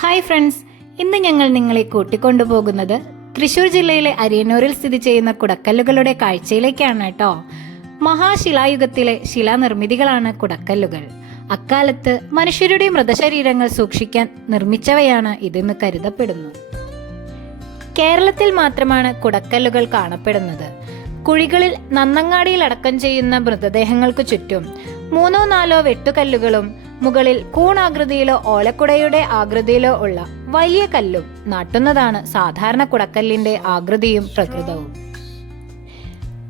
Hi friends ഇന്ന് ഞങ്ങൾ നിങ്ങളെ കൂട്ടിക്കൊണ്ടുപോകുന്നത് തൃശൂർ ജില്ലയിലെ അരിയന്നൂരിൽ സ്ഥിതി ചെയ്യുന്ന കുടക്കല്ലുകളുടെ കാഴ്ചയിലേക്കാണ് കേട്ടോ. മഹാശിലായുഗത്തിലെ ശിലാനിർമ്മിതികളാണ് കുടക്കല്ലുകൾ. അക്കാലത്ത് മനുഷ്യരുടെ മൃതശരീരങ്ങൾ സൂക്ഷിക്കാൻ നിർമ്മിച്ചവയാണ് ഇതെന്ന് കരുതപ്പെടുന്നു. കേരളത്തിൽ മാത്രമാണ് കുടക്കല്ലുകൾ കാണപ്പെടുന്നത്. കുഴികളിൽ നന്നങ്ങാടിയിൽ അടക്കം ചെയ്യുന്ന മൃതദേഹങ്ങൾക്ക് ചുറ്റും മൂന്നോ നാലോ വെട്ടുകല്ലുകളും മുകളിൽ കൂണാകൃതിയിലോ ഓലക്കുടയുടെ ആകൃതിയിലോ ഉള്ള വലിയ കല്ലും നാട്ടുന്നതാണ് സാധാരണ കുടക്കല്ലിന്റെ ആകൃതിയും പ്രകൃതവും.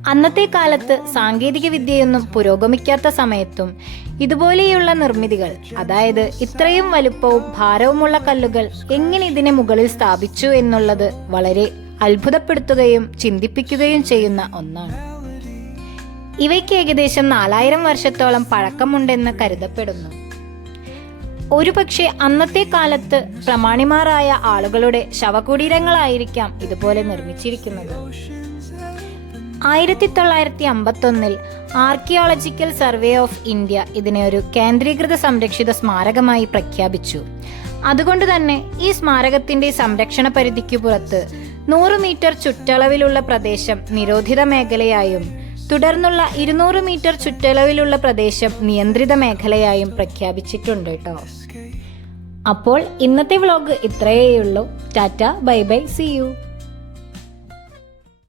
അന്നത്തെ കാലത്ത് സാങ്കേതിക വിദ്യയൊന്നും പുരോഗമിക്കാത്ത സമയത്തും ഇതുപോലെയുള്ള നിർമ്മിതികൾ അതായത് ഇത്രയും വലുപ്പവും ഭാരവുമുള്ള കല്ലുകൾ എങ്ങനെ ഇതിനെ മുകളിൽ സ്ഥാപിച്ചു എന്നുള്ളത് വളരെ അത്ഭുതപ്പെടുത്തുകയും ചിന്തിപ്പിക്കുകയും ചെയ്യുന്ന ഒന്നാണ്. ഇവയ്ക്ക് ഏകദേശം നാലായിരം വർഷത്തോളം പഴക്കമുണ്ടെന്ന് കരുതപ്പെടുന്നു. ഒരുപക്ഷെ അന്നത്തെ കാലത്ത് പ്രമാണിമാരായ ആളുകളുടെ ശവകുടീരങ്ങളായിരിക്കാം ഇതുപോലെ നിർമ്മിച്ചിരിക്കുന്നത്. ആയിരത്തി തൊള്ളായിരത്തി അമ്പത്തൊന്നിൽ ആർക്കിയോളജിക്കൽ സർവേ ഓഫ് ഇന്ത്യ ഇതിനെ ഒരു കേന്ദ്രീകൃത സംരക്ഷിത സ്മാരകമായി പ്രഖ്യാപിച്ചു. അതുകൊണ്ട് തന്നെ ഈ സ്മാരകത്തിന്റെ സംരക്ഷണ പരിധിക്ക് പുറത്ത് നൂറ് മീറ്റർ ചുറ്റളവിലുള്ള പ്രദേശം നിരോധിത മേഖലയായും തുടർന്നുള്ള ഇരുന്നൂറ് മീറ്റർ ചുറ്റളവിലുള്ള പ്രദേശം നിയന്ത്രിത മേഖലയായും പ്രഖ്യാപിച്ചിട്ടുണ്ട് കേട്ടോ. അപ്പോൾ ഇന്നത്തെ വ്ളോഗ് ഇത്രയേ ഉള്ളൂ tata bye bye see you.